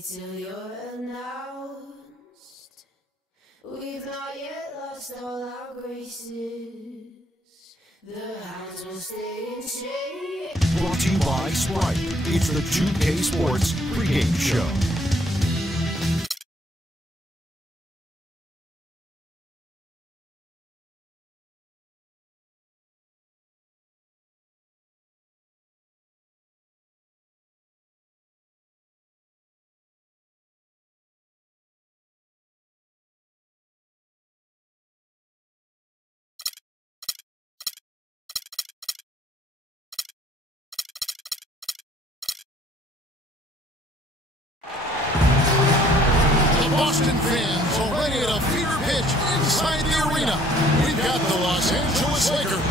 Wait till you're announced. We've not yet lost all our graces. The hounds will stay in shape. Brought to you by Sprite. It's the 2K Sports pregame show. Boston fans already at a fever pitch inside the arena. We've got the Los Angeles Lakers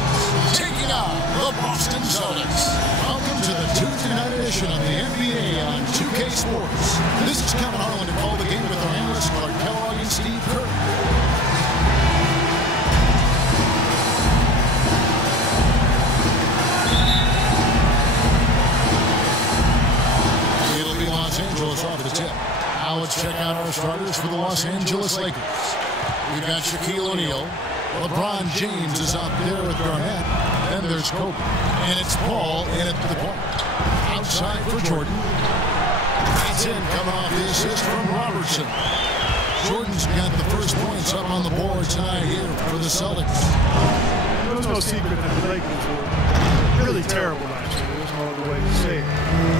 taking on the Boston Celtics. Welcome to the Tuesday night edition of the NBA on 2K Sports. This is Kevin Harlan to call the game with our analysts Karl and Steve Kerr. It'll be Los Angeles off the tip. Now let's check out our starters for the Los Angeles Lakers. We've got Shaquille O'Neal. LeBron James is out there with Garnett. Then there's Kobe. And it's Paul in at the point. Outside for Jordan. That's in coming off the assist from Robertson. Jordan's got the first points up on the board tonight here for the Celtics. There's no secret that the Lakers were really terrible last year. There's no other way to say it.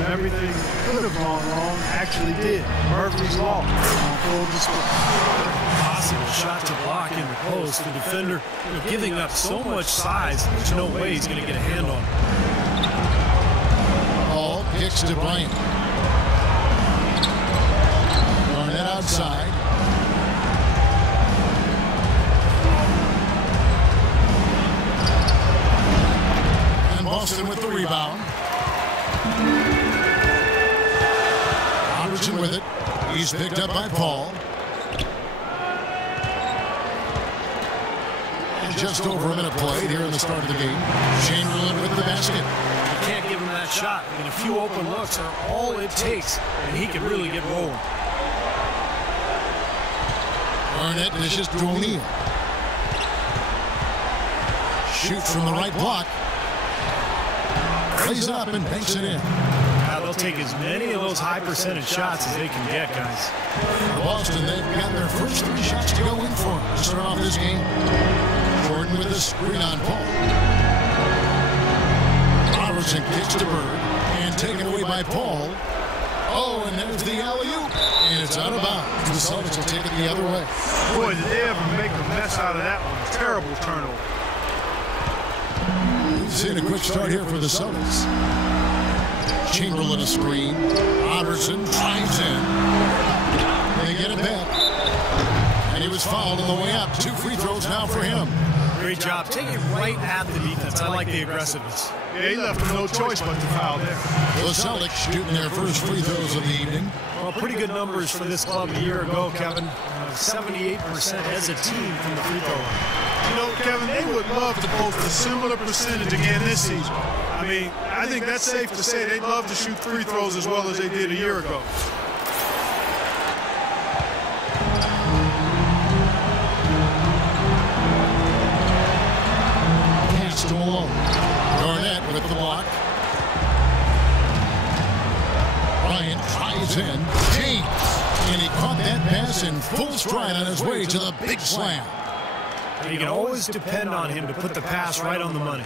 Everything could have gone wrong actually did. Murphy's Law on full display. Possible shot to block in the post. The defender giving up so much size, there's no way he's going to get a hand on it. Ball kicks to Bryant. Garnett outside. And Boston with the rebound. Robertson with it. He's picked up by Paul. And just over a minute played here in the start of the game. Chamberlain with the basket. You can't give him that shot. I mean, a few open looks are all it takes, and he can really get rolling. Garnett dishes to O'Neal. Shoots from the right block. Lays up and banks it in. They'll take as many of those high percentage shots as they can get, guys. For Boston, they've got their first 3 shots to go in for to start off this game. Jordan with a screen on Paul. Robertson kicks to Bird and taken away by Paul. Oh, and there's the alley-oop, and it's out of bounds. The Celtics will take it the other way. Boy, did they ever make a mess out of that one. Terrible turnover. We've seen a quick start here for the Celtics. Chamberlain a screen. Robertson drives in. They get it back. And he was fouled on the way up. 2 free throws now for him. Great job. Take it right at the defense. I like the aggressiveness. Yeah, he left him no choice but to foul there. The Celtics shooting their first free throws of the evening. Well, pretty good numbers for this club a year ago, Kevin. 78% as a team from the free throw line. You know, Kevin, they would love to post a similar percentage again this season. I mean, I think that's safe to say they'd love to shoot free throws as well as they did a year ago. Pass to Malone. Garnett with the block. Bryant tries in. James. And he caught that pass in full stride on his way to the big slam. And you can always depend on him to put the pass right on the money.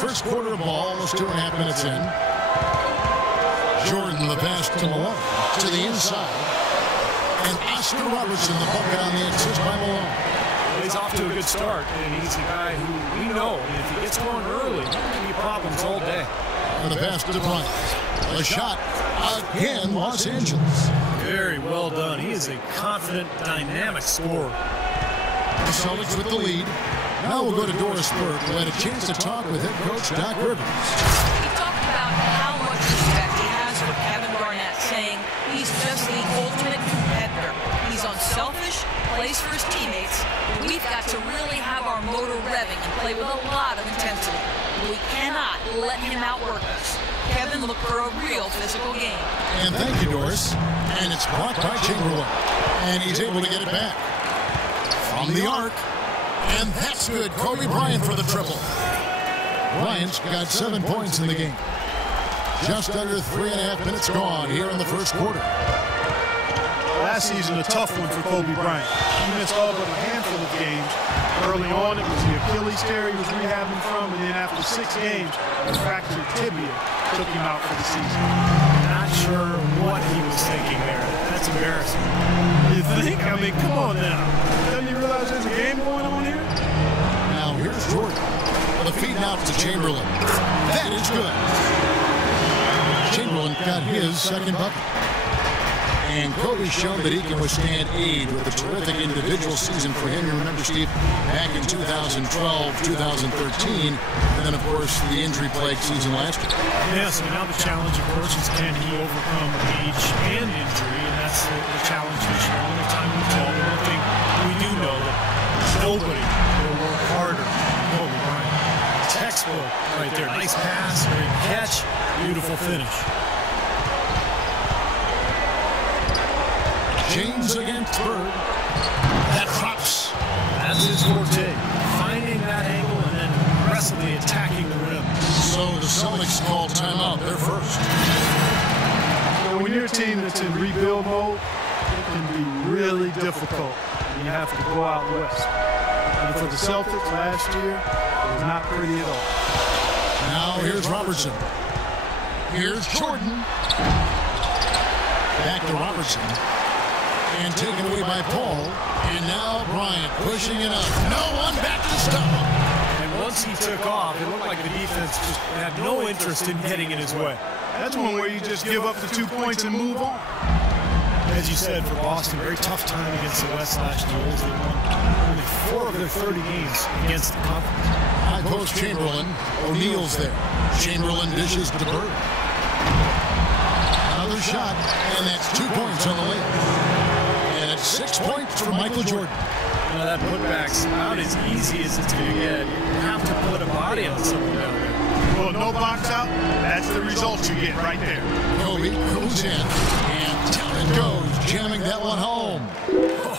First quarter of ball, almost 2.5 minutes in. Jordan the pass to Malone to the inside. And Oscar Robertson the bucket on the assist by Malone. He's off to a good start, and he's a guy who we know if he gets going early, he can be problems all day. And the pass to Bryant. A shot again, Los Angeles. Very well done. He is a confident, dynamic scorer. The Celtics with the lead. Now we'll go to Doris Burke, who had a chance to talk with head coach Doc Rivers. He talked about how much respect he has for Kevin Garnett, saying he's just the ultimate competitor. He's unselfish, plays for his teammates. We've got to really have our motor revving and play with a lot of intensity. We cannot let him outwork us. Kevin look for a real physical game. And thank you, Doris. And it's blocked by Chamberlain. And he's able to get it back. From the arc. And that's good. Kobe Bryant for the triple. Bryant's got 7 points in the game. Just under 3.5 minutes gone here in the first quarter. Last season, a tough one for Kobe Bryant. He missed all but a handful of games. Early on, it was the Achilles tear he was rehabbing from, and then after 6 games, a fractured tibia took him out for the season. Not sure what he was thinking there. That's embarrassing. You think? I mean, come on now. Doesn't he realize there's a game going on here? Now here's Jordan. The feed out to Chamberlain. That is good. Chamberlain got his second bucket. And Kobe's shown that he can withstand age with a terrific individual season for him. You remember, Steve, back in 2012, 2013, and then, of course, the injury-plagued season last year. Yes, and now the challenge, of course, is can he overcome age and injury, and that's the challenge this year. Only time will tell. One thing we do know that nobody will work harder than Kobe Bryant. Textbook right there. Nice pass, great catch, beautiful finish. James against Bird. That drops. That's his forte. Finding that angle and then aggressively attacking the rim. So the Celtics call timeout. They're first. So when you're a team that's in rebuild mode, it can be really difficult. You have to go out west. And for the Celtics last year, it was not pretty at all. Now here's Robertson. Here's Jordan. Back to Robertson. And taken away by Paul. And now Bryant pushing it up. No one back to stop him. And once he took off, it looked like the defense just had no interest in getting in his way. That's one where you just give up the 2 points and move on. As you said, for Boston, very tough time against the West last year. They won only 4 of their 30 games against the conference. High post Chamberlain. O'Neal's there. Chamberlain dishes to Bird. Another shot, and that's 2 points on the layup. And it's 6 points for Michael Jordan. You know, that putback's about as easy as it's going to get. You have to put a body on someone down there. Well, no box out, that's the result you get right there. Kobe goes in, and down it goes, jamming that one home.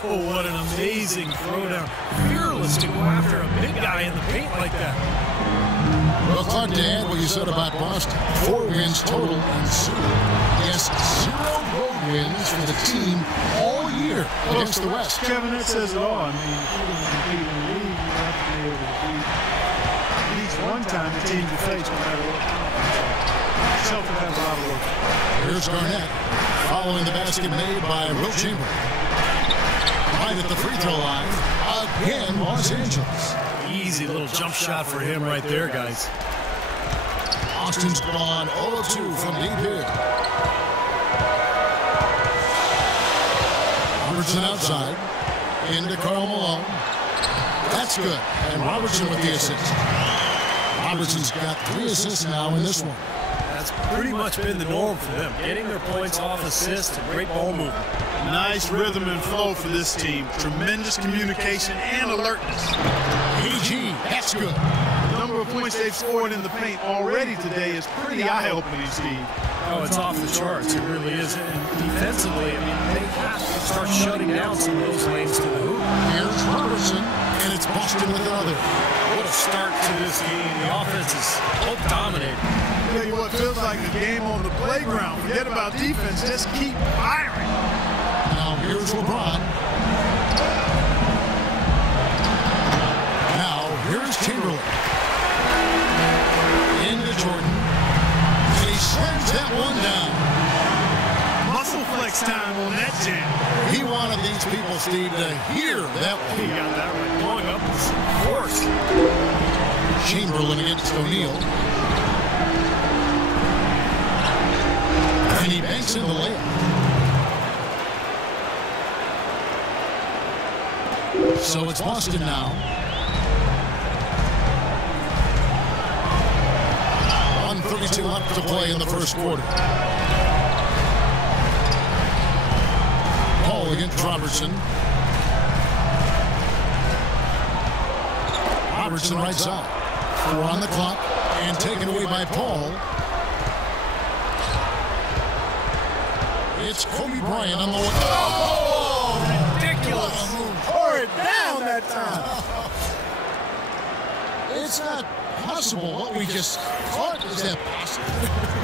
Oh, what an amazing throwdown. Fearless to go after a big guy in the paint like that. Well, Clark, to add what you said about Boston, 4 wins total and 0 road wins for the team all year against the West. Kevin, that says it all. I mean, if you're going to compete in the league, you have to be able to beat at least one time the team you face, no matter what. Celtics has a lot of work. Here's Garnett following the basket made by Wilt Chamberlain. Right at the free throw line, again, Los Angeles. Easy little jump shot for him right there, guys. Austin's gone 0 of 2 from deep here. Robertson outside. Into Karl Malone. That's good. And Robertson with the assist. Robertson's got 3 assists now in this one. That's pretty much been the norm for them. Getting their points off assists and great ball movement. Nice rhythm and flow for this team. Tremendous communication and alertness. PG, that's good. The number of points they've scored in the paint already today is pretty eye-opening, Steve. Oh, it's off the charts. It really is. And defensively, I mean, they have to start shutting down some of those lanes to the hoop. Here's Robertson, and it's Boston with another. What a start to this game. The offense is dominating. I'll tell you what, feels like a game on the playground. Forget about defense, just keep firing. Now here's LeBron. Now here's Chamberlain. Into Jordan. And he slams that one down. Muscle flex time on that jam. He wanted these people, Steve, to hear that one. He got that right. Going up with force. Chamberlain against O'Neal. And he banks in the layup. So it's Boston now. 1:32 left to play in the first quarter. Paul against Robertson. Robertson right side. 4 on the clock and taken away by Paul. It's Kobe Bryant on the way. Oh, ridiculous. Tore it down that time. It's not possible what we just caught. Is that possible?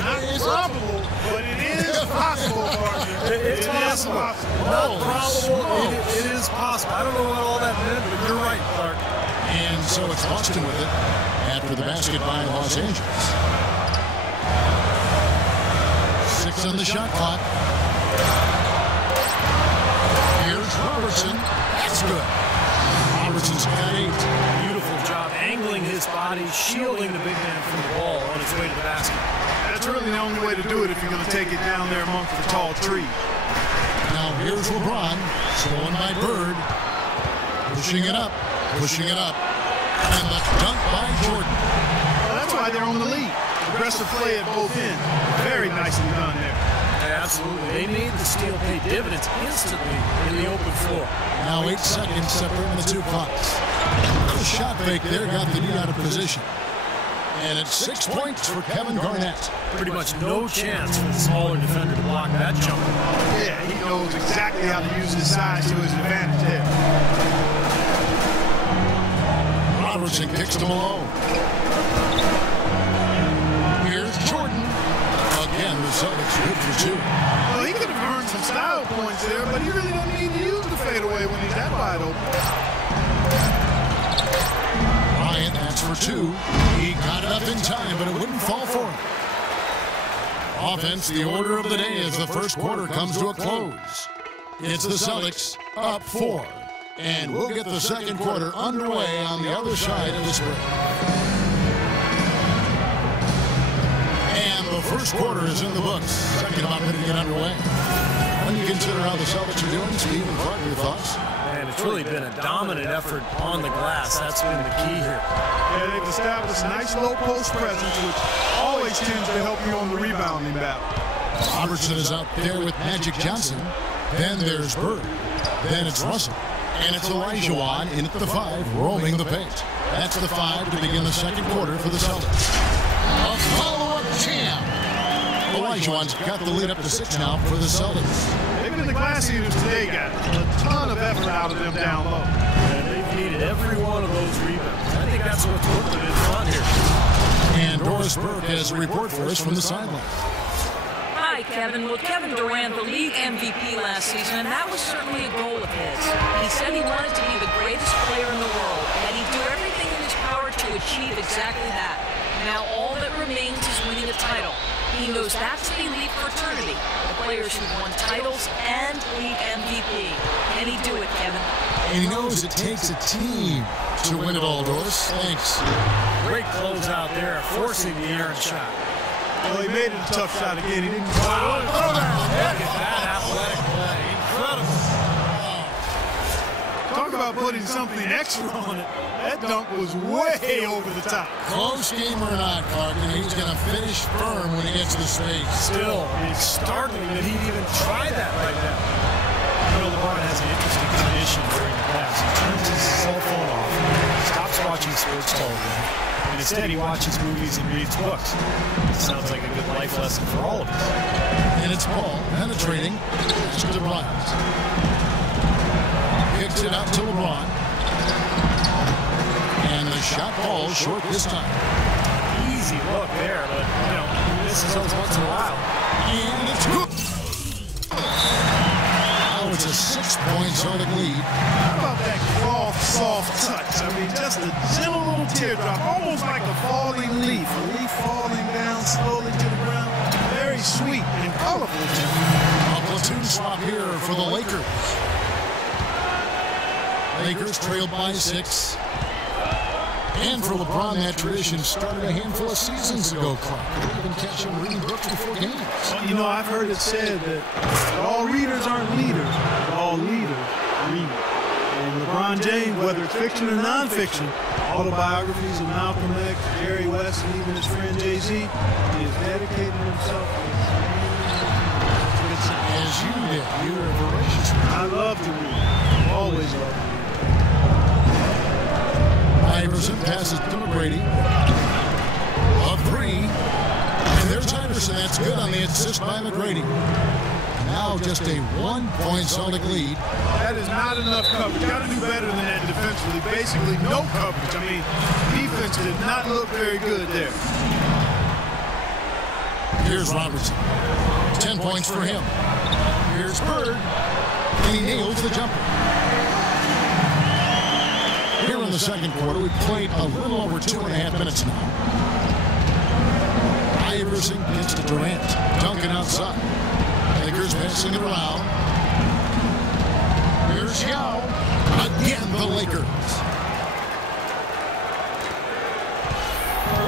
Not probable, but it is possible, partner. It's possible. Not probable. It is possible. I don't know what all that meant, but you're right, Clark. And so it's Boston with it after the basket by Los Angeles. 6 on the shot clock. Here's Robertson. That's good. Robertson's got 8. Beautiful job angling his body, shielding the big man from the ball on its way to the basket. That's really the only way to do it if you're going to take it down there amongst the tall trees. Now here's LeBron, stolen by Bird. Pushing it up, pushing it up. And the dunk by Jordan. Well, that's why they're on the lead. Aggressive play at both ends. Very nicely done there. Yeah, absolutely. They made the steal pay dividends instantly in the open floor. Now 8 seconds separating the 2 clocks. The shot fake there got the knee out of position. And it's 6 points for Kevin Garnett. Pretty much no chance for the smaller defender to block that jumper. Yeah, he knows exactly how to use his size to his advantage there. Robertson kicks to Malone. Here's Jordan. Again, the Celtics good for 2. Well, he could have earned some style points there, but he really doesn't need to use the fadeaway when he's that wide open. Bryant, that's for 2. He got it up in time, but it wouldn't fall for him. Offense, the order of the day as the first quarter comes to a close. It's the Celtics up 4. And we'll get the second quarter underway on the other side of the break. And the first quarter is in the books. Second about ready to get underway. When you consider how the Celtics are doing, Steve and Clark, your thoughts? And it's really been a dominant effort on the glass. That's been the key here. Yeah, they've established a nice low post presence, which always tends to help you on the rebounding battle. Robertson is out there with Magic Johnson. Then there's Bird. Then it's Russell. And it's Olajuwon in at the 5, roaming the paint. That's the 5 to begin the second quarter for the Celtics. A follow-up jam. Olajuwon's got the lead up to 6 now for the Celtics. They've been the glass eaters today, got a ton of effort out of them down low. And they've needed every one of those rebounds. I think that's what's working in front here. And Doris Burke has a report for us from the sideline. Hi, Kevin. Well, Kevin Durant, the league MVP last season, and that was certainly a goal of his. He said he wanted to be the greatest player in the world, and he'd do everything in his power to achieve exactly that. Now all that remains is winning a title. He knows that's the elite fraternity, the players who won titles and league MVP. Can he do it, Kevin? And he knows it takes a team to win it all, Doris. Thanks. Great close out there, forcing the errant shot. Well, he made it a tough shot again. He didn't Look at that athletic play. Incredible. talk about putting something extra on it. That dunk was way over the top. Close game or not, Clark, and he's going to finish firm when he gets to the space. Still, it's startling that he'd even try that right now. You know, LeBron has an interesting tradition during the class. He turns his cell phone off, stops watching sports television, and instead he watches movies and reads books. It sounds like a good life lesson for all of us. And it's Paul penetrating to Bryant. Kicks it out to LeBron. And the shot falls short this time. Easy look there, but, you know, he misses those once in a while. And it's good. Now it's a 6-point Celtic lead. How about that soft touch? I mean, just a gentle little teardrop, almost like a falling leaf. A leaf falling down slowly to the ground. Very sweet and colorful. A platoon swap here for the Lakers. Lakers trailed by 6. And for LeBron, that tradition started a handful of seasons ago, Clark. They even catch him reading books before games. Well, you know, I've heard it said that all readers aren't leaders, but all leaders read. And LeBron James, whether it's fiction or nonfiction, autobiographies of Malcolm X, Jerry West, and even his friend Jay-Z, he has dedicated himself to As you did. You were a voracious reader. I love to read. Always love to read. Iverson passes to McGrady. A 3. And there's Iverson. That's good on the assist by McGrady. Now just a 1-point Celtic lead. That is not enough coverage. You got to do better than that defensively. Basically, no coverage. I mean, defense did not look very good there. Here's Robertson. 10 points for him. Here's Bird. And he nails the jumper. Here in the second quarter, we've played a little over 2.5 minutes now. Iverson gets to Durant. Duncan outside. Lakers passing it around. Here's Yao. Again, the Lakers.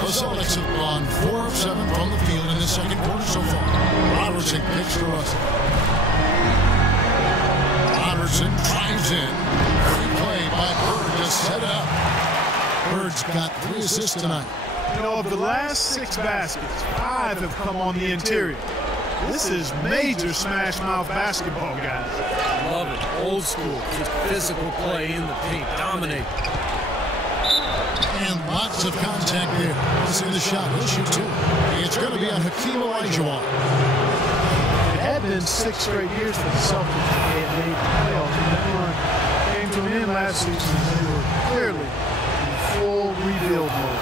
The Celtics have gone 4 of 7 from the field in the second quarter so far. Robertson kicks to Russell. Robertson drives in. Free play by Bird to set it up. Bird's got 3 assists tonight. You know, of the last 6 baskets, 5 have come on the interior. This is major smash mouth basketball, guys. Love it. Old school. Just physical play in the paint. Dominate. And lots of contact there. Let's see the shot. He'll shoot 2. It's going to be on Hakeem Olajuwon. It had been 6 straight years for the Celtics. They had made the playoffs. And that run came to an end last season. They were clearly in full rebuild mode.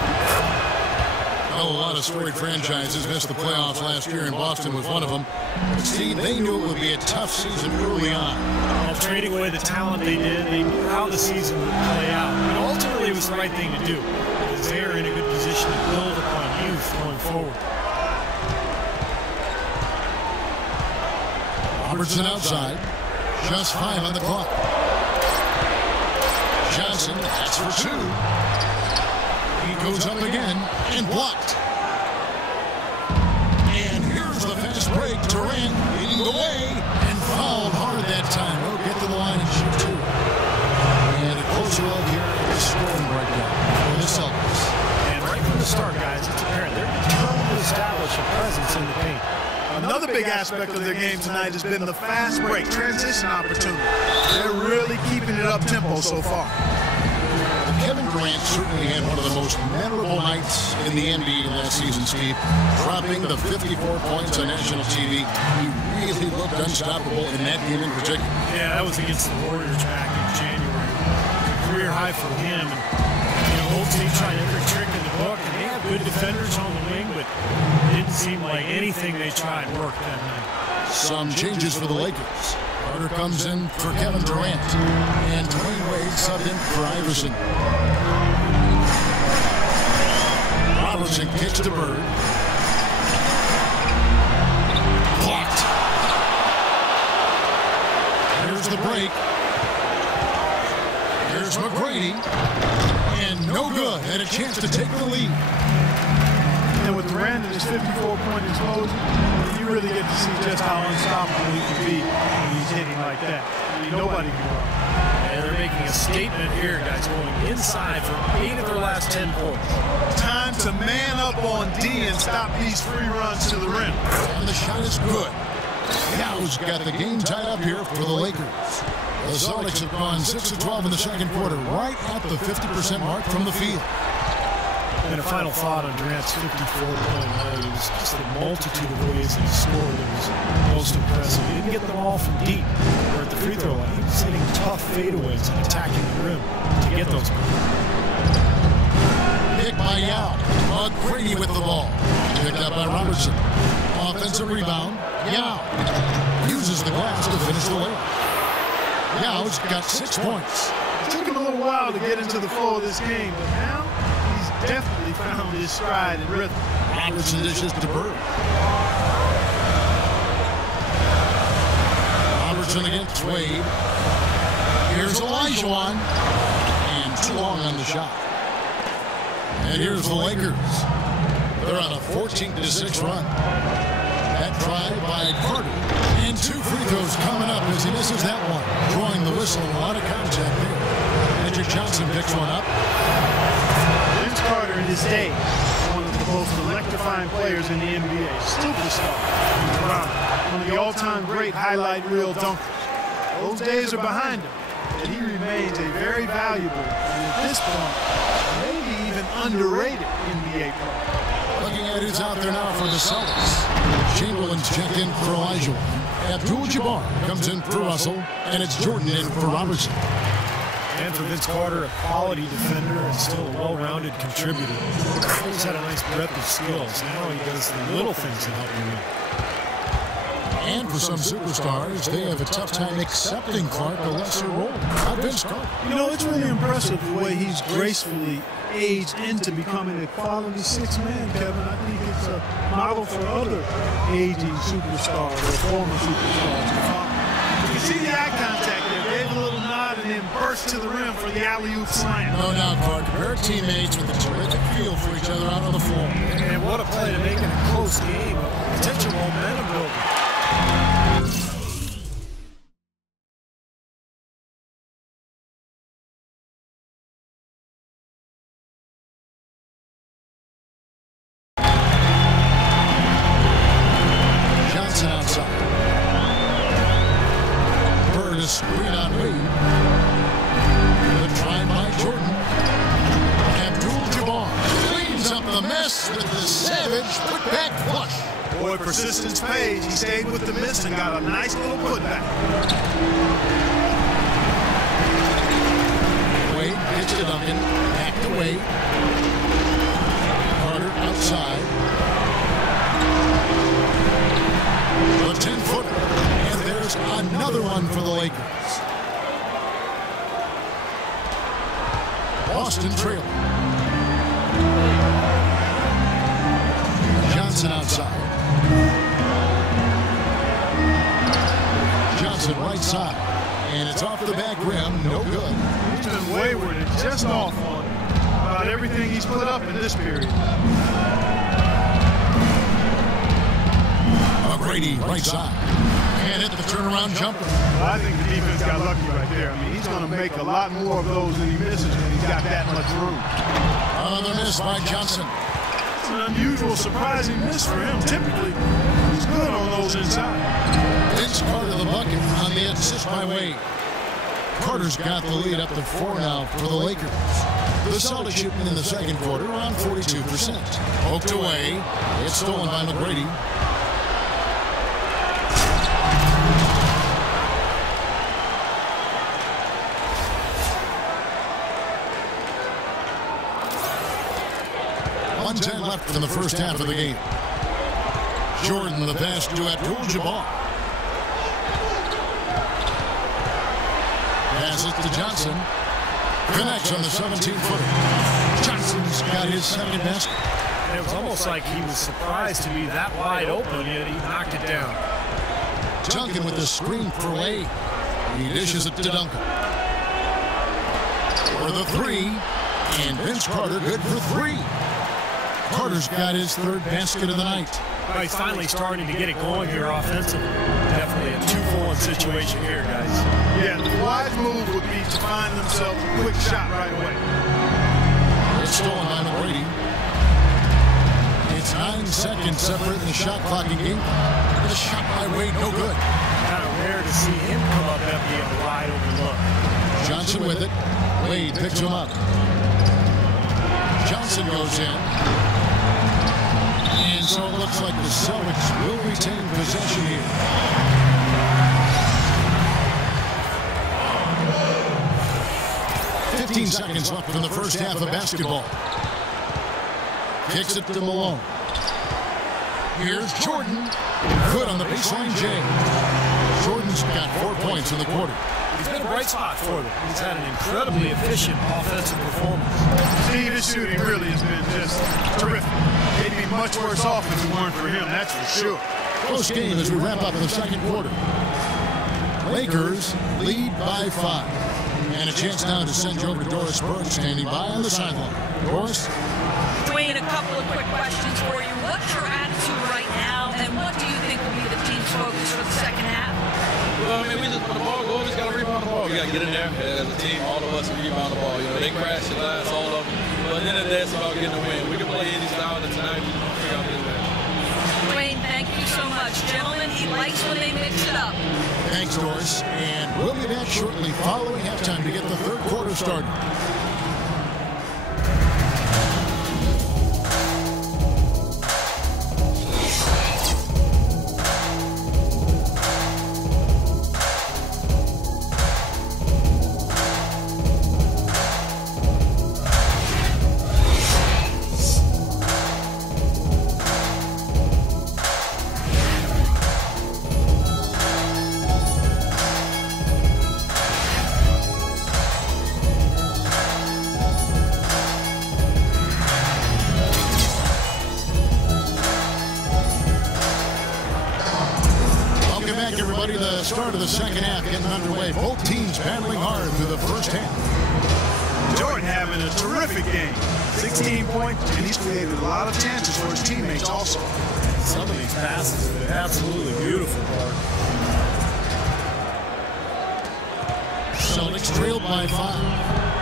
Well, a lot of storied franchises missed the playoffs last year, and Boston was one of them. But Steve, they knew it would be a tough season early on. Well, trading away the talent they did, they knew how the season would play out. And ultimately, it was the right thing to do, because they are in a good position to build upon youth going forward. Robertson outside. Just 5 on the clock. Johnson, that's for 2. He goes up again and blocked. And here's the fast break. Durant leading the way and fouled hard that time. He'll get to the line and shoot 2. And a closer look here at the scoring breakdown for the Celtics. And right from the start, guys, it's apparent they're determined to establish a presence in the paint. Another big aspect of their game tonight has been the fast break, transition opportunity. They're really keeping it up-tempo so far. Kevin Durant certainly had one of the most memorable nights in the NBA last season, Steve. Dropping the 54 points on national TV. He really looked unstoppable in that game in particular. Yeah, that was against the Warriors back in January. Career high for him. And, you know, both teams tried every trick in the book, and they have good defenders on the wing, but it didn't seem like anything they tried worked that night. Some changes for the Lakers. Carter comes in for Kevin Durant. And Dwyane Wade subbed in for Iverson. Robertson kicks to Bird. Blocked. Here's the break. Here's McGrady. And no good. Had a chance to take the lead. And with Durant and his 54-point explosion, you really get to see just how unstoppable he can be when he's hitting like that. I mean, nobody can run. And they're making a statement here, guys, going inside for 8 of their last 10 points. Time to man up on D and stop these free runs to the rim. And the shot is good. Yao's got the game tied up here for the Lakers. The Celtics have gone 6 of 12 in the second quarter, right at the 50% mark from the field. And a final thought on Durant's 54-point night. It was just a multitude of ways he scored that was most impressive. He didn't get them all from deep or at the free throw line. He was hitting tough fadeaways and attacking the rim to get those points. Picked by Yao. McGrady with the ball. Picked up by Robertson. Offensive rebound. Yao uses the glass to finish the layup. Yao's got 6 points. It took him a little while to get into the flow of this game, but now he's definitely found his stride and rhythm. Robertson dishes to Bird. Robertson against Wade. Here's Olajuwon. And too long on the shot. And here's the Lakers. They're on a 14-6 run. That try by Carter. And 2 free throws coming up as he misses that one. Drawing the whistle, a lot of contact there. Magic Johnson picks one up. Vince Carter in his day, one of the most electrifying players in the NBA. Superstar. One of the all-time great highlight reel dunkers. Those days are behind him, but he remains a very valuable, and at this point, maybe even underrated NBA player. Looking at who's out there now for the Celtics. Chamberlain's checked in for Olajuwon. Abdul-Jabbar comes in for Russell, and it's Jordan in for Robertson. And for Vince Carter, a quality defender and still a well-rounded contributor. He's had a nice breadth of skills. Now he does the little things that help him win. And for some superstars, they have a tough time accepting Clark a lesser role. Vince Carter. You know, it's really impressive the way he's gracefully aged into becoming a quality six-man, Kevin. I think it's a model for other aging superstars or former superstars. You can see the eye contact there. Gave a little nod and then burst to the rim for the alley-oop slam. No doubt, Clark. Their teammates with a terrific feel for each other out on the floor. And what a play to make it a close game. Potential momentum builder. Screen on Wade. The try by Jordan. Abdul-Jabbar cleans up the mess with the savage putback flush. Boy, persistence pays. He stayed with the miss and got a nice little putback. Wade pitch to Duncan. Back to Wade. Carter outside. The 10-footer. There's another one for the Lakers. Boston trailing. Johnson outside. Johnson right side. And it's off the back rim. No good. He's been wayward and just off on about everything he's put up in this period. McGrady right side. And hit the turnaround jumper. Well, I think the defense got lucky right there. I mean, he's going to make a lot more of those than he misses when he's got that much room. Another miss by Johnson. It's an unusual, surprising miss for him. Typically, he's good on those inside. Vince Carter the bucket on the assist by Wade. Carter's got the lead up to 4 now for the Lakers. The solid shooting in the second quarter, around 42%. Poked away. It's stolen by McGrady. Left in the first half of the game. Jordan the pass to Abdul-Jabbar. Pass it to Johnson. Connects on the 17-footer. Johnson's got his second basket. And it was almost like he was surprised to be that wide open, yet he knocked it down. Duncan with the screen for Wade. He dishes it to Duncan. For the three. And Vince Carter good for 3. Carter's got his third basket of the night. Well, he's finally starting to get it going here offensively. Definitely a 2-for-1 situation here, guys. Yeah, the wise move would be to find themselves a quick shot right away. It's stolen by McGrady. It's 9 seconds separating the shot clock in game. The shot by Wade, no good. Kind of rare to see him come up empty on a wide open look. Johnson with it. Wade picks him up. Johnson goes in. And so it looks like the Celtics will retain possession here. "15 seconds left in the first half of basketball. Kicks it to Malone. Here's Jordan. Good on the baseline J. Jordan's got 4 points in the quarter. He's been a bright spot for them. He's had an incredibly efficient offensive performance. See, his shooting really has been just terrific. They'd be much worse off if it weren't for him, that's for sure. Close game as we wrap up the second quarter. Lakers lead by 5. And a chance now to send you over to Doris Burke, standing by on the sideline. Doris? Dwyane, a couple of quick questions for you. What's your attitude right now, and what do you think will be the team's focus for the second half? Well, I mean, we just want the ball go. We just got to rebound the ball. We got to get in there as a team. All of us can rebound the ball. You know, they crash the last, all of them. But at the end of the day, it's about getting a win. We can play any style tonight. We can figure out this way. Dwyane, thank you so much. Gentlemen, he likes when they mix it up. Thanks, Doris. And we'll be back shortly following halftime to get the third quarter started. the start of the second half getting underway. Both teams battling hard through the first half. Jordan having a terrific game. 16 points, and he's created a lot of chances for his teammates also. Some of these passes have been absolutely beautiful, Karl. Celtics trailed by 5.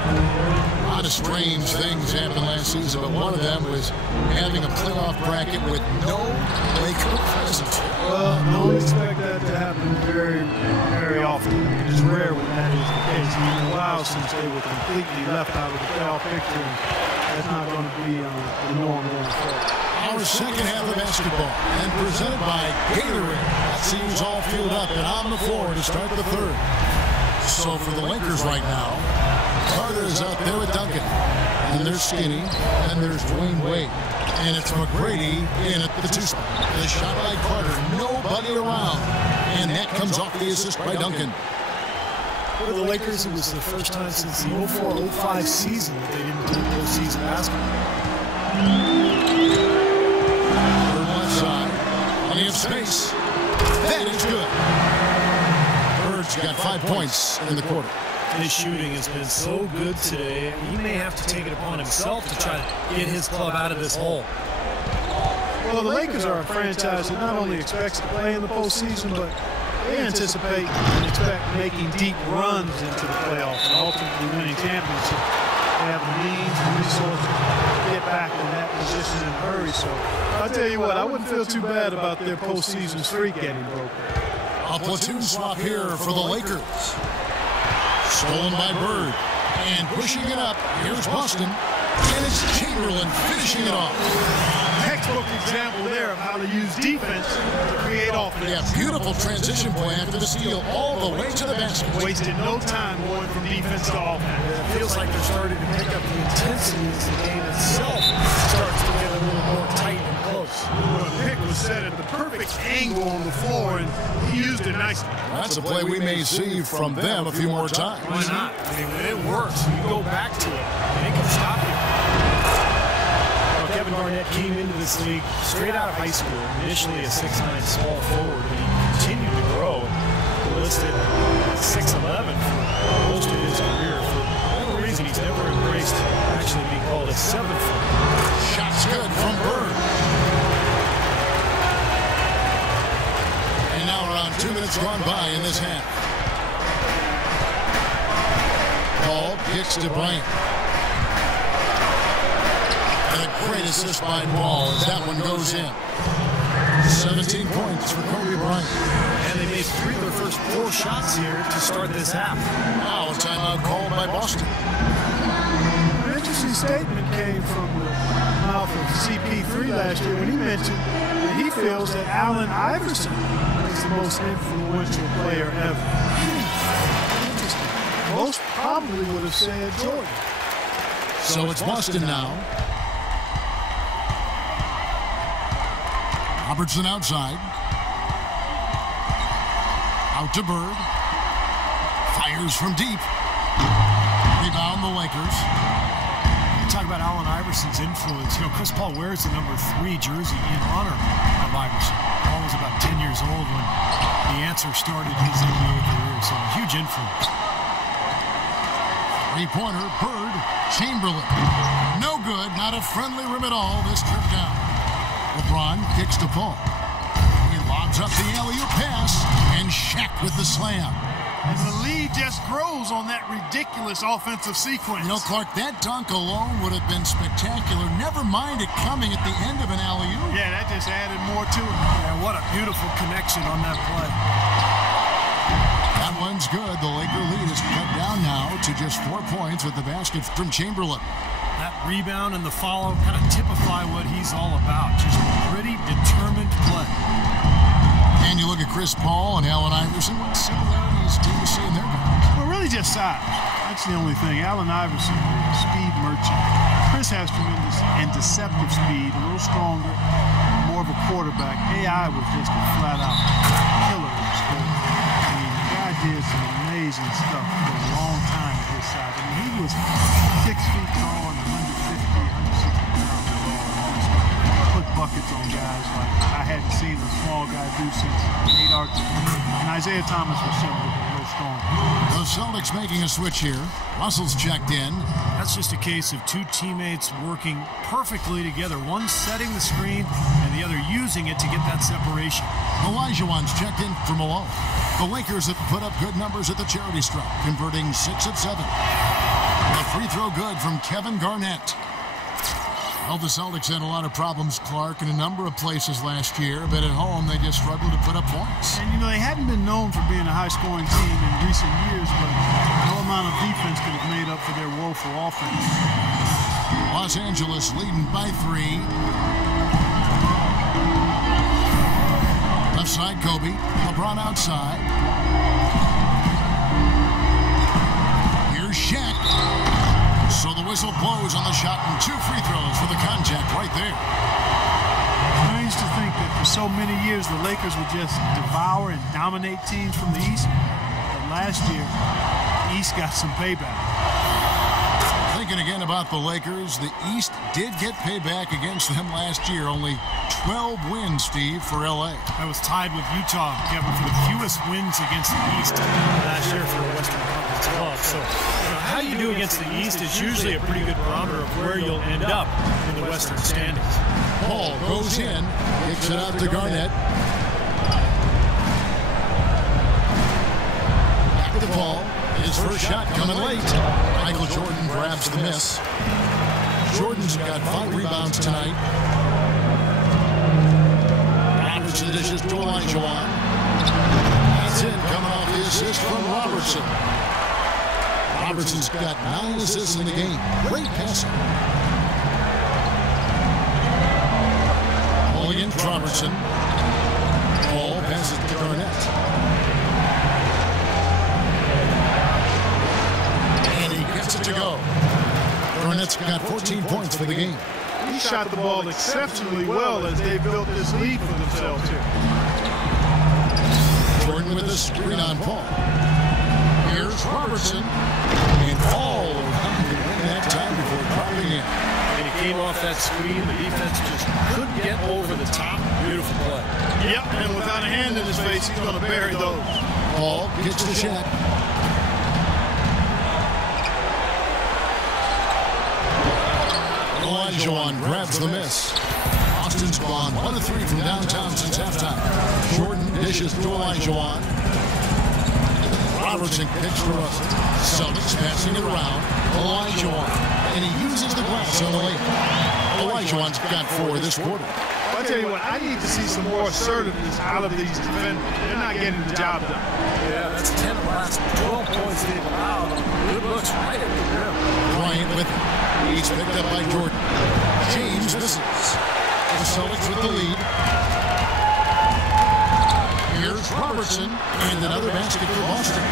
A lot of strange things happened last season, but one of them was having a playoff bracket with no Laker presence. Well, don't expect that to happen very, very often. It's rare when that is the case. It's been a while since they were completely left out of the playoff picture. And that's not going to be the norm going forward. Our second half of basketball, and presented by Gatorade. That seems all filled up and on the floor to start the third. So for the Lakers right now, Carter is out there with Duncan. And there's Skinny, and there's Dwyane Wade. And it's McGrady in at the 2 spot. The shot by Carter, nobody around. And that comes off the assist by Duncan. For the Lakers, it was the first time since the 04-05 season that they didn't play postseason basketball. Plenty of space. That is good. Bird's got 5 points in the quarter. His shooting has been so good today. He may have to take it upon himself to try to get his club out of this hole. Well, the Lakers are a franchise that not only expects to play in the postseason, but they anticipate and expect making deep runs into the playoffs and ultimately winning championships. They have the means and resources to get back in that position in a hurry. So I'll tell you what, I wouldn't feel too bad about their postseason streak getting broken. A platoon swap here for the Lakers. Stolen by Bird. And pushing it up. Here's Boston. And it's Chamberlain finishing it off. Textbook example there of how to use defense to create offense. Yeah, beautiful transition play after the steal all the way to the basket. Wasted no time going from defense to offense. It feels like they're starting to pick up the intensity as the game itself starts to get a little more tight and close. The pick was set at the perfect angle on the floor, and he used it nicely. That's a play we may see from them a few more times. Why not? I mean, when it works, you go back to it, and it can stop you. Kevin Garnett came into this league straight out of high school, initially a 6'9" small forward, but he continued to grow and listed 6'11" for most of his career. For whatever reason, he's never embraced actually being called a 7-foot. Shot's good from Bird. And now around 2 minutes gone by in this half. Ball kicks to Bryant. And a great assist by Ball as that one goes in. 17 points for Kobe Bryant. And they made 3 of their first 4 shots here to start this half. Now a timeout called by Boston. An interesting statement came from the mouth of CP3 last year when he mentioned that he feels that Allen Iverson is the most influential player ever. Interesting. Most probably would have said Jordan. So it's Boston now. Robertson outside. Out to Bird. Fires from deep. Rebound the Lakers. Talk about Allen Iverson's influence. You know, Chris Paul wears the number 3 jersey in honor of Iverson. Paul was about 10 years old when the answer started his NBA career, so a huge influence. Three-pointer, Bird, Chamberlain. No good, not a friendly rim at all this trip down. LeBron kicks to Paul. He lobs up the alley-oop pass, and Shaq with the slam. And the lead just grows on that ridiculous offensive sequence. You know, Clark, that dunk alone would have been spectacular. Never mind it coming at the end of an alley-oop. Yeah, that just added more to it. And what a beautiful connection on that play. That one's good. The Laker lead is cut down now to just 4 points with the basket from Chamberlain. That rebound and the follow kind of typify what he's all about. Just pretty determined play. And you look at Chris Paul and Allen Iverson. What similarities do you see in their guys? Well, really just size. That's the only thing. Allen Iverson is a speed merchant. Chris has tremendous and deceptive speed, a little stronger, more of a quarterback. AI was just a flat-out killer in the scope. I mean, the guy did some amazing stuff for a long time at his side. I mean, he was 6 feet tall and 150, 160 pounds tall. Put buckets on guys like I hadn't seen a small guy do since Nate Archie. And Isaiah Thomas was certainly real strong. The Celtics making a switch here. Russell's checked in. That's just a case of two teammates working perfectly together. One setting the screen and the other using it to get that separation. Olajuwon's checked in for Malone. The Lakers have put up good numbers at the charity stripe, converting 6 of 7. A free throw good from Kevin Garnett. Well, the Celtics had a lot of problems, Clark, in a number of places last year, but at home they just struggled to put up points. And, they hadn't been known for being a high-scoring team in recent years, but no amount of defense could have made up for their woeful offense. Los Angeles leading by 3. Left side, Kobe. LeBron outside. Here's Shaq. So the whistle blows on the shot and 2 free throws for the contact right there. Strange to think that for so many years the Lakers would just devour and dominate teams from the East. But last year, the East got some payback. Thinking again about the Lakers, the East did get payback against them last year. Only 12 wins, Steve, for L.A. That was tied with Utah, Kevin, for the fewest wins against the East last year for a Western Conference club. So, how you do against the East is usually a pretty good barometer of where you'll end up in the Western standings. Paul goes in, kicks it out to Garnett. Back to Paul. His first shot coming late. Michael Jordan grabs the miss. Jordan's got 5 rebounds tonight. Robertson dishes to Olajuwon. That's in, coming off the assist from Robertson. Robertson's got 9 assists in the game. Great passing. Ball against Robertson. Ball passes to Garnett. To go. Garnett's got 14 points for the game. He shot the ball exceptionally well as they built this lead for themselves here. Jordan with a screen on Paul. Here's Robertson. And all around to win that time before dropping in. And he came off that screen. The defense just couldn't get over the top. Beautiful play. Yep, and without a hand in his face, he's going to bury those. Paul gets the shot. Olajuwon grabs the miss. Austin's gone 1 of 3 from downtown since halftime. Jordan dishes to Olajuwon. Robertson kicks to Russell. Celtics passing it around. Olajuwon. And he uses the glass on the lane. Olajuwon's got 4 this quarter. I'll tell you what, I need to see some more assertiveness out of these defenders. They're not getting the job done. Yeah, that's 10 of the last 12 points they've allowed. Good looks right at the rim. Bryant with it. He's picked up by Jordan. James misses. The Celtics with the lead. Here's Robertson and another basket for Boston.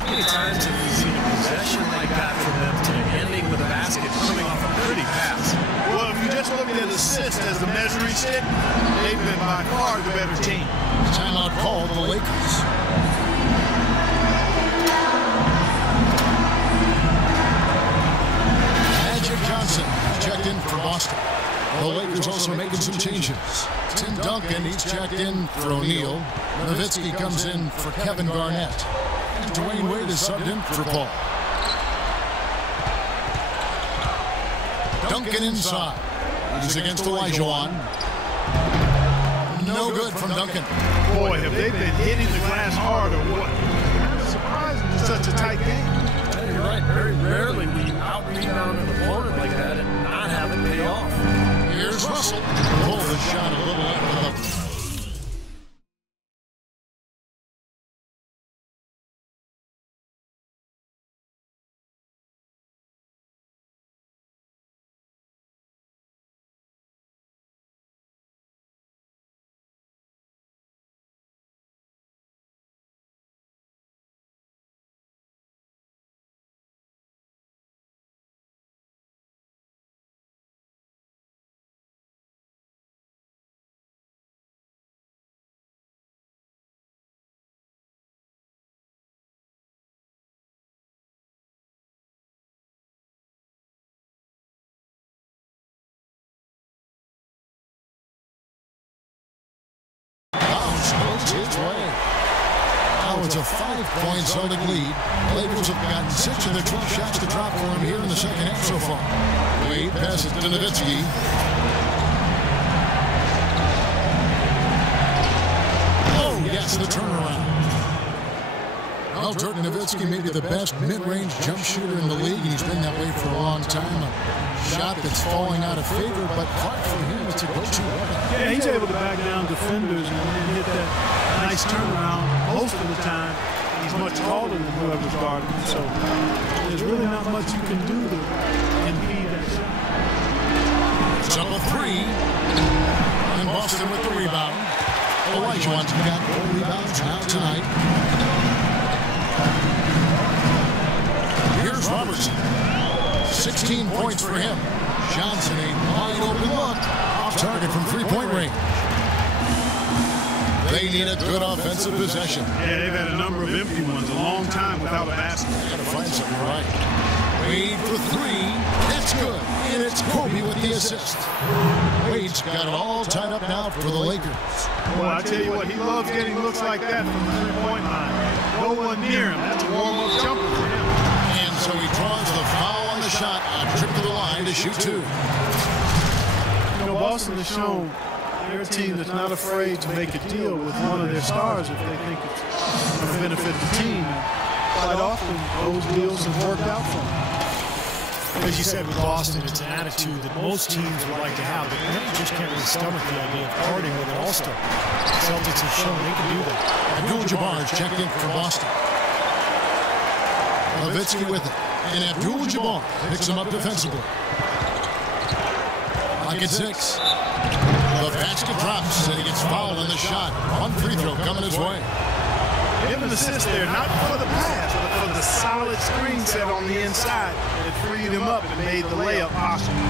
How many times have we seen a possession like that from them today, ending with a basket coming off a pretty pass? Well, if you just look at assists as the measuring stick, they've been by far the better team. Timeout call to the Lakers. Johnson checked in for Boston. The Lakers also making some changes. Tim Duncan, he's checked in for O'Neal. Nowitzki comes in for Kevin Garnett. And Dwyane Wade is subbed in for Paul. Duncan inside. He's against Olajuwon. No good from Duncan. Boy, have they been hitting the glass hard or what? I'm surprised it's such a tight game. You're right. Very rarely we out-rebound an opponent like that and not have it pay off. Here's Russell. Pull the shot a little after the it's a 5-point Celtic lead. Lakers have gotten 6 of their 12 shots to drop for him here in the second half so far. Wade passes to Nowitzki. Oh, yes, the turnaround. Well, Dirk Nowitzki may be the best mid-range jump shooter in the league, and he's been that way for a long time. A shot that's falling out of favor, but Clark for him, it's a go-to weapon. Yeah, he's able to back down defenders and hit that nice turnaround most of the time. He's much taller than whoever's guarding him, so there's really not much you can do to impede that shot. It's up a 3, and Boston with the rebound. Olajuwon's got 4 rebounds now tonight. Here's Robertson. 16 points for him. Johnson, a wide open look. Off target from 3-point range. They need a good offensive possession. Yeah, they've had a number of empty ones, a long time without a basket. They got to find something right. Wade for 3. That's good. And it's Kobe with the assist. Wade's got it all tied up now for the Lakers. Well, I tell you what, he loves getting looks like that from the 3-point line. No one near him. That's a warm-up jumper for him. And so he draws the foul on the shot, a trip to the line to shoot 2. You know, Boston has shown they're a team that's not afraid to make a deal with one of their stars if they think it's going to benefit the team. And quite often, those deals have worked out for them. As you said with Boston, it's an attitude that most teams would like to have, but many just can't really stomach the idea of parting with an all-star. The Celtics have shown they can do that. Abdul-Jabbar checked in for Boston. Nowitzki with it, and Abdul-Jabbar picks him up defensively. Like at 6. The basket drops, and he gets fouled on the shot. One free throw coming his way. Give an assist there, not for the pass, but for the solid screen set on the inside that freed him up and made the layup possible.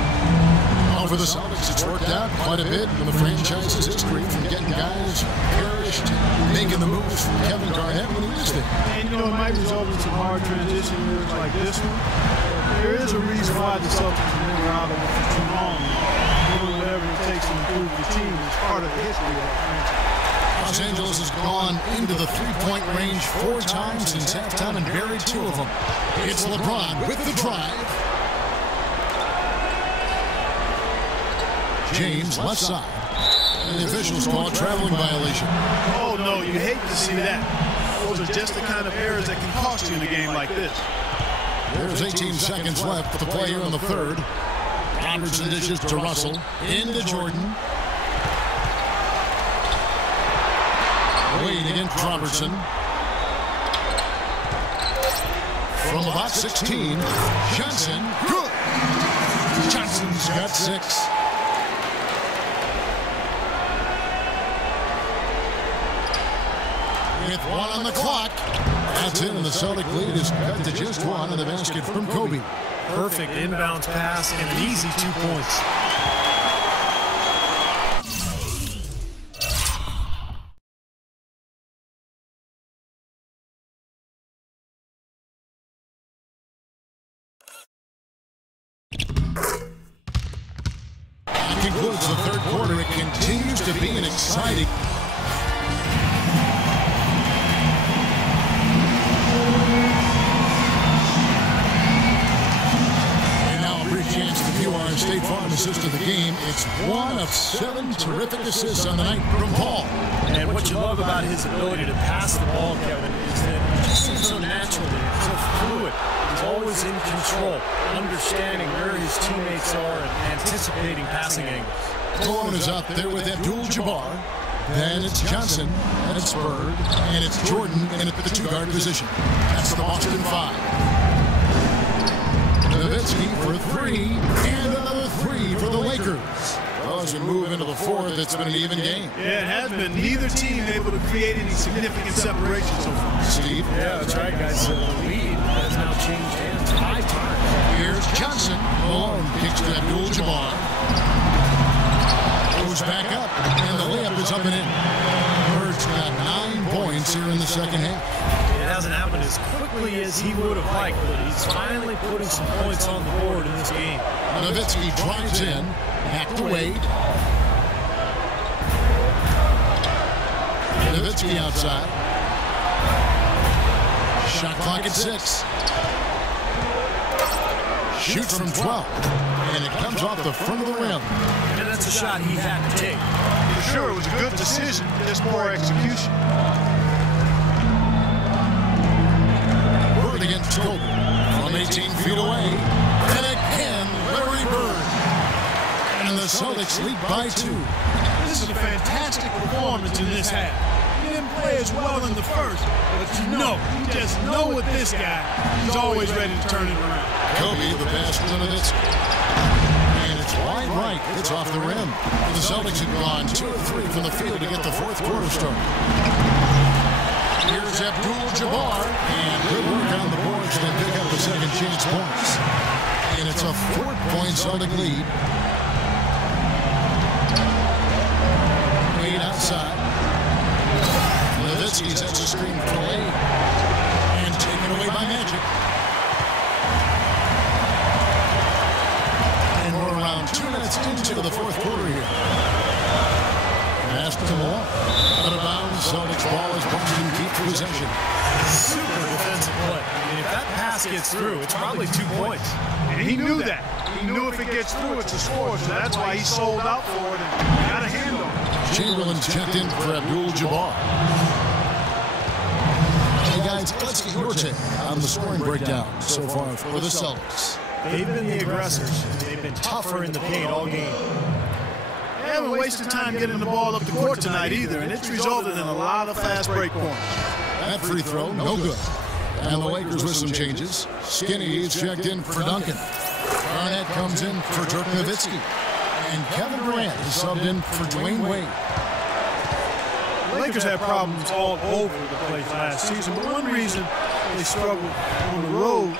Well, for the Celtics, it's worked out quite a bit in the franchise's history, from getting guys perished, making the moves from Kevin Garnett when he was there. And, you know, it might result in some hard transition moves like this one. There is a reason why the Celtics have been out of it for too long. Doing whatever it takes to improve the team is part of the history of that franchise. Los Angeles has gone into the 3-point range 4 times since halftime and buried 2 of them. It's LeBron with the drive. James left side. And the officials call a traveling violation. Oh, no, you hate to see that. Those are just the kind of errors that can cost you in a game like this. There's 18 seconds left for the play here in the 3rd. Robertson dishes to Russell. Into Jordan. Wade against Robertson. From about 16, Johnson. Good. Johnson's got 6. With 1 on the clock. That's it, and the Celtic lead is cut to just 1 on the basket from Kobe. Perfect inbounds pass and an easy 2 points. That concludes the 3rd quarter. It continues to be an exciting. State Farm assist of the game. It's 1 of 7 terrific assists on the night from Paul. And what you love about his ability to pass the ball, Kevin, is that it just seems so natural, so fluid. He's always in control, understanding where his teammates are and anticipating passing angles. Malone is out there with Abdul-Jabbar. Then it's Johnson, and it's Bird, and it's Jordan, and at the 2-guard position. That's the Boston 5. Nowitzki for 3, and another 3 for the Lakers. Well, as we move into the 4th, it's been an even game. Yeah, it has been. Neither team able to create any significant separation so far. Steve? Yeah, that's right, guys. The lead has now changed hands 5 times. Here's Johnson. Malone kicks to Abdul-Jabbar. Goes back up, and the layup is up and in. Bird's got 9 points here in the second half. It hasn't happened as quickly as he would have liked, but he's finally putting some points on the board in this game. Nowitzki drives in, back to Wade. Nowitzki outside. Shot clock at 6. Shoots from 12. And it comes off the front of the rim. And that's a shot he had to take. For sure, it was a good decision, just poor execution. Bird against Kobe from 18 feet away. And again, Larry Bird. And the Celtics lead by 2. This is a fantastic performance in this half. He didn't play as well in the first, but you just know with this guy, he's always ready to turn it around. Kobe, the pass to Nowitzki. And it's wide right. It's off the rim. The Celtics have gone 2 of 3 from the field to get the fourth quarter started. Here's Abdul-Jabbar. And good work on the boards to pick up the second chance points. And it's a 4-point Celtic lead. Wade outside. Nowitzki sets a screen for Clyde. And taken away by Magic. And we're around 2 minutes into the fourth quarter here. Pass to Malone. Out of bounds. Celtics ball as Boston keeps possession. Super defensive play. I mean, if that pass gets through, it's probably 2 points. And he knew that. He knew if it gets through, it's a score. So that's why he sold out for it and got a hand on it. Chamberlain's checked in for Abdul-Jabbar. Hey guys, let's get your take on the scoring breakdown so far for the Celtics. They've been the aggressors. They've been tougher in the paint all game. They haven't wasted time getting the ball up the court tonight either, and it's resulted in a lot of fast break points. That free throw, no good. And the Lakers with some changes. Skinny is checked in for Duncan. Garnett comes in for Dirk Nowitzki. And Kevin Bryant is subbed in for Dwyane Wade. The Lakers had problems all over the place last season, but one reason they struggled on the road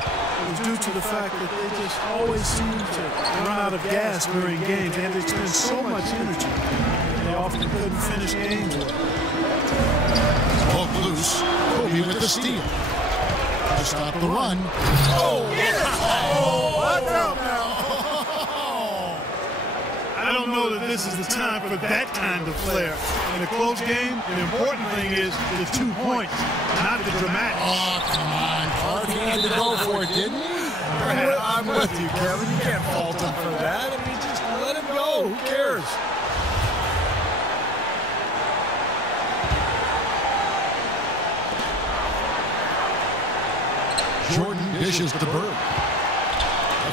was due to the fact that they just always seemed to run out of gas during games, and they expend so much energy. They often couldn't finish games well. Poke loose. Kobe with the steal. To stop the run. What now? I don't know that this is the time for that kind of flair. In a close game, the important thing is the 2 points, not the dramatic. Oh, come on, Karl. He had to go for it, didn't he? I'm with you, Kevin. You can't fault him for that. I mean, just let him go. Who cares? Jordan dishes to Bird.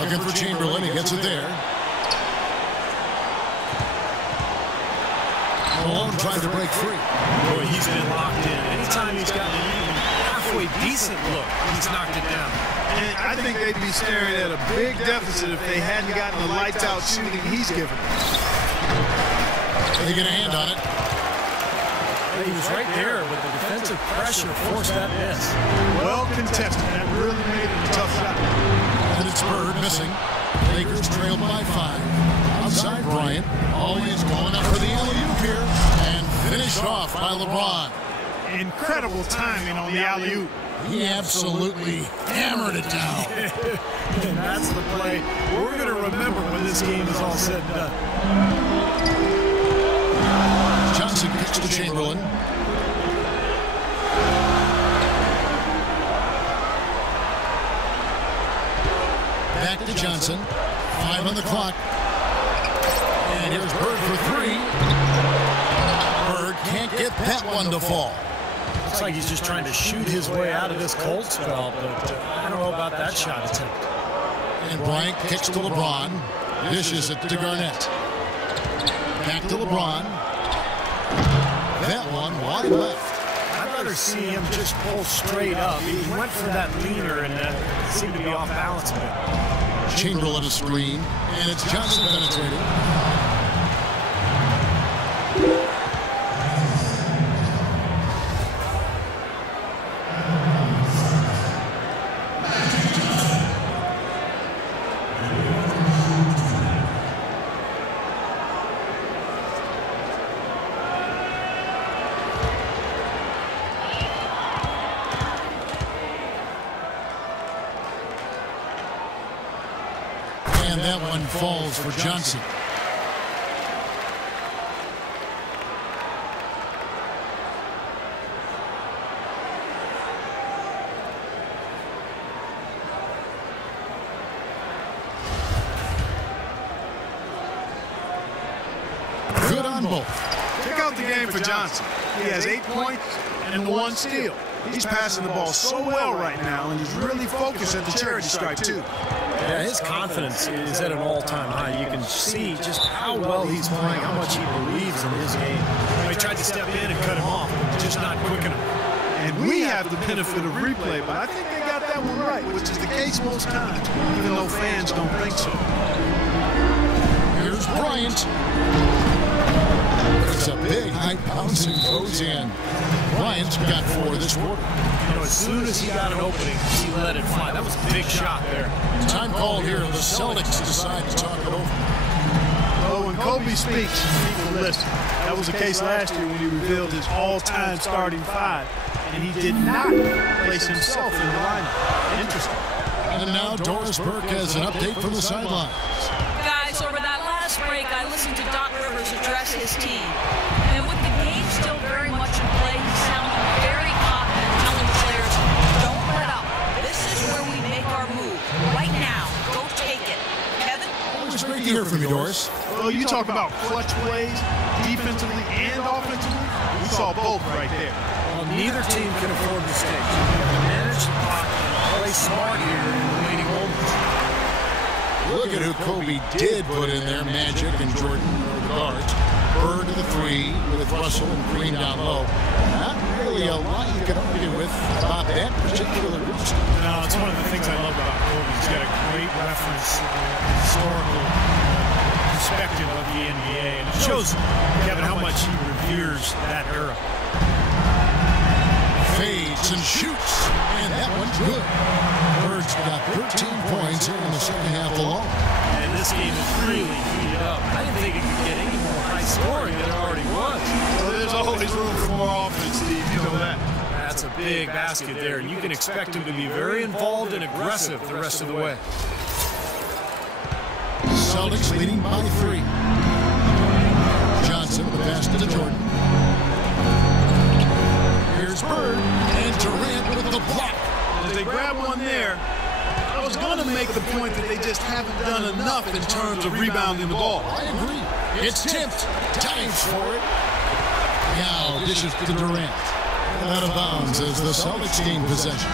Looking for Chamberlain. He gets it there. Malone trying to break free. Boy, he's been locked in. Anytime he's gotten an even halfway decent look, he's knocked it down. And I think they'd be staring at a big deficit if they hadn't gotten the lights-out shooting he's given them. They get a hand on it. He was right there, but the defensive pressure forced that miss. Well contested. That really made it a tough shot. And it's Bird missing. Lakers trailed by 5. Outside Bryant, always going up for the alley-oop here, and finished off by LeBron. Incredible timing on the alley-oop. He absolutely hammered it down. And that's the play we're going to remember when this game is all said and done. Johnson kicks to Chamberlain. Back to Johnson. 5 on the clock. And here's Bird for 3. Bird can't get that one to fall. Looks like he's just trying to shoot his way out of this cold spell, but I don't know about that shot attempt. And Bryant kicks to LeBron. Dishes it to Garnett. Back to LeBron. That one wide left. I'd rather see him just pull straight up. He went for that leaner and seemed to be off balance a bit. Chamberlain a screen, and it's Johnson penetrating. And that one falls for Johnson. both. Check out the game for Johnson. He has 8 points and 1 steal. He's passing the ball so well right now, and he's really focused at the charity stripe, too. Yeah, his confidence is at an all-time high. You can see just how well he's playing, how much he believes in his game. He tried to step in and cut him off, just not quick enough. And we have the benefit of replay, but I think they got that one right, which is the case most times, even though fans don't think so. Here's Bryant. It's a big high bounce and goes in. Bryant's got 4 this quarter. You know, as soon as he got an opening, he let it fly. That was a big shot there. Time called here. The Celtics decide to talk it over. Well, when Kobe speaks, people listen. That was the case last year when he revealed his all-time starting 5, and he did not place himself in the lineup. Interesting. And now Doris Burke has an update from the sidelines. Guys, over that last break, I listened to Doc Rivers address his team. And with the game still very much in play, he sounded very confident, telling the players, don't let up. This is where we make our move. Right now. Go take it. Kevin? Always great to hear from you, Doris. Well, you talk about clutch plays, defensively and offensively. We saw both right there. Well, neither team can afford mistakes. You have to manage the clock and play smart here in the waiting moments. Look at who Kobe did put in there. Magic and Jordan are the guards. Bird to the 3 with Russell and Kareem down low. Not really a lot you can argue with about that particular roster. No, it's one of the things I love about Kobe. He's got a great reference, historical perspective of the NBA. And it shows, Kevin, how much he reveres that era. Fades and shoots, and that one's good. Bird's got 13 points here in the second half alone. And this game is really heated up. I didn't think it could get any more high scoring than it already was. Well, there's always room for more offense, Steve. You know that. That's a big basket there, and you can expect him to be very involved and aggressive the rest of the way. Celtics leading by 3. Johnson, the pass to Jordan. Here's Bird, and Durant with the block. As they grab one there, I was going to make the point that they just haven't done enough in terms of rebounding the ball. I agree. It's tipped. Dives for it. Now dishes to Durant. Out of bounds as the Celtics gain possession.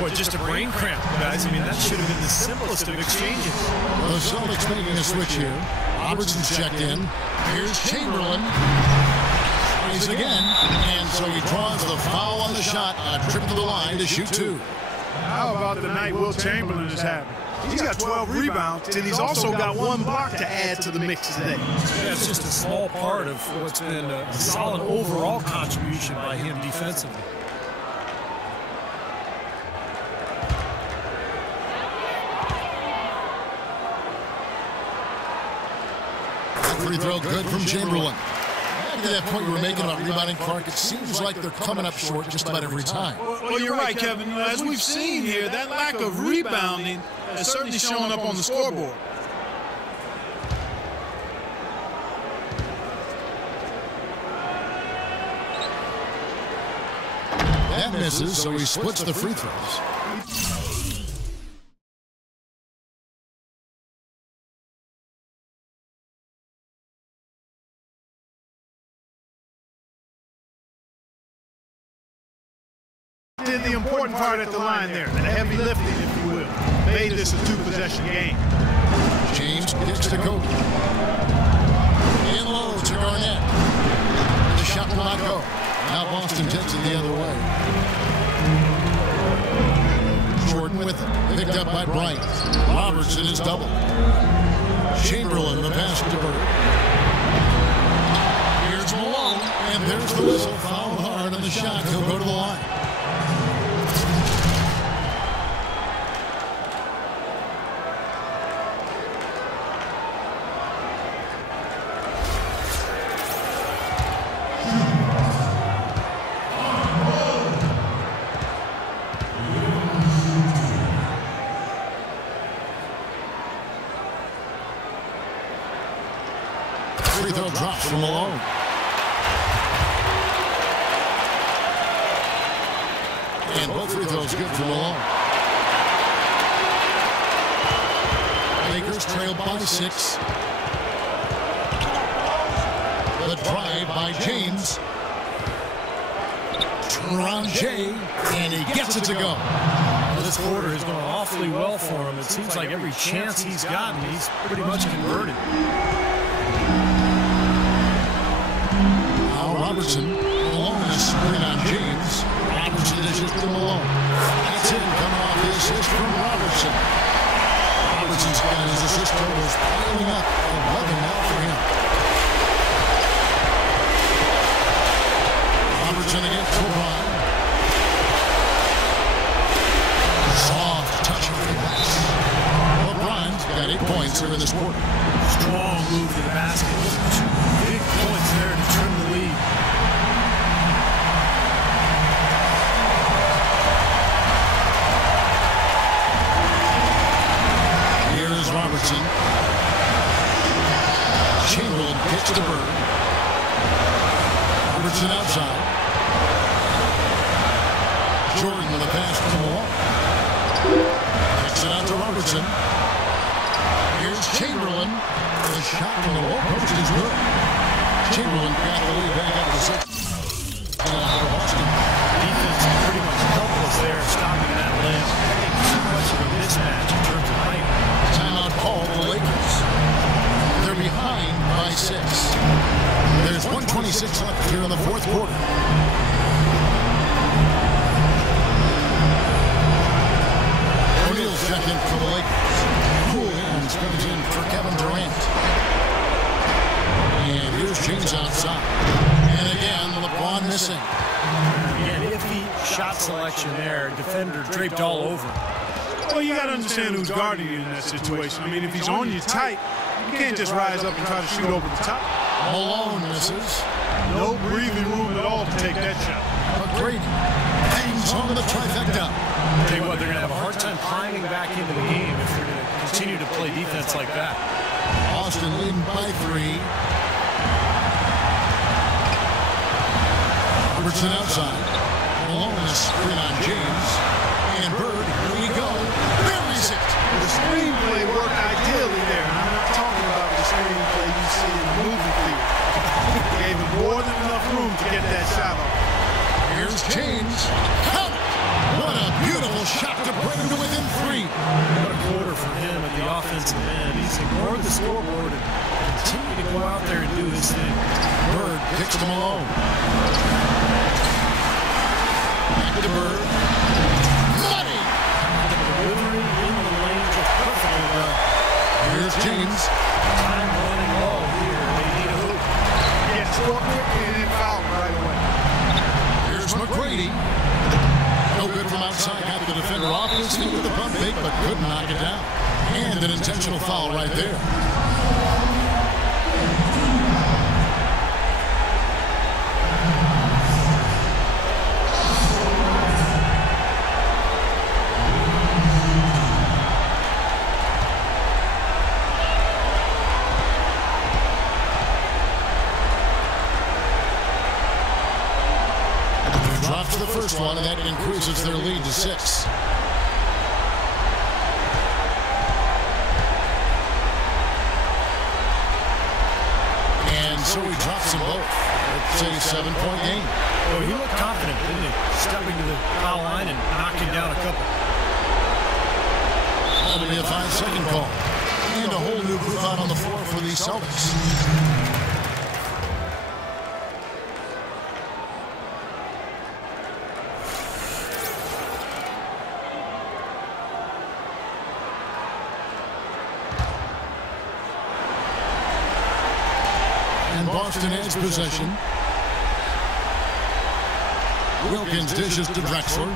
Boy, just a brain cramp, guys. I mean, that should have been the simplest of exchanges. The Celtics making a switch here. Robertson's checked in. Here's Chamberlain. Tries again. And so he draws the foul on the shot. A trip to the line to shoot 2. How about the night Wilt Chamberlain is having? He's got 12 rebounds, and he's also got 1 block to add to the mix today. Yeah, it's just a small part of what's been a solid overall contribution by him defensively. Free throw good from Chamberlain. Back to that point you were making about rebounding, Clark, it seems like they're coming up short just about every time. Well, you're right, Kevin. As we've seen here, that lack of rebounding has certainly shown up on the scoreboard. That misses, so he splits the free throws. Did the important part at the line there, the heavy lifting, if you will, made this a 2-possession game. James kicks to Kobe. In low to Garnett. The shot will not go. Now Boston takes it the other way. Jordan with it. Picked up by Bryant. Robertson is double. Chamberlain the pass to Bird. Here's Malone. And there's the whistle. Foul hard on the shot. He'll go to the line. Free throw drops from Malone. And both free throws good for Malone. Lakers trail by 6. The drive by James. Around Jay, and he gets it to go. Well, this quarter has gone awfully well for him. It seems like every chance he's gotten, he's pretty much converted. Now Robertson, Malone is screen on James. Robertson dishes to Malone. That's it, coming off the assist from Robertson. Robertson's got his assist totals piling up, 11 now for him. Robertson against LeBron. Soft touch of the glass. LeBron's got 8 points here in this quarter. Strong move to the basket. 2 big points there to trim the lead. Here's Robertson. Chamberlain gets to Bird. Robertson outside. Jordan with a pass to Malone. Kicks it out to Robertson. Here's Chamberlain. The shot from the low post is good. Chamberlain got the lead back up to 6. For Boston. Defense is pretty much helpless there, stopping that layup. So much of a mismatch in terms of height. Timeout call for the Lakers. They're behind by 6. There's 1:26 left here in the fourth quarter. O'Neal's check in for the Lakers. Cool hands comes in for Kevin Durant. And here's James outside. And again, LeBron missing. Again, iffy shot selection there. Defender draped all over. Well, you got to understand who's guarding you in that situation. I mean, if he's on you tight, you can't just rise up and try to shoot over the top. Malone misses. No breathing room at all to take that shot. McGrady hangs on to the trifecta. I'll tell you what, they're going to have a hard time climbing back into the game if they're going to continue to play defense like that. Boston leading by 3. Robertson outside. Malone is screen on James. And Bird, here we go. Buries it. The screenplay worked ideally there. I'm not talking about the screenplay you see in the movie theater. Gave him more than enough room to get that shot off. Here's James. Count it. What a beautiful shot to bring him to within 3. What a quarter for him at the offensive end. He's ignored the scoreboard and continued to go out there and do his thing. Bird kicks to Malone. Back to Bird. Money. The delivery in the lane just perfectly done. Here's James. Time running low here. They need a hoop. Yeah, score quickly and then foul right away. Here's McGrady. No good from outside. Got the defender off his feet with the pump fake, but couldn't knock it down. And an intentional foul right there. Drops the first one, and that increases their lead to 6. And so he drops them both. It's a 7-point game. Oh, he looked confident, didn't he? Stepping to the foul line and knocking down a couple. That'll be a 5-second call. And a whole new group out on the floor for the Celtics. Boston has possession. Wilkins dishes to Drexler.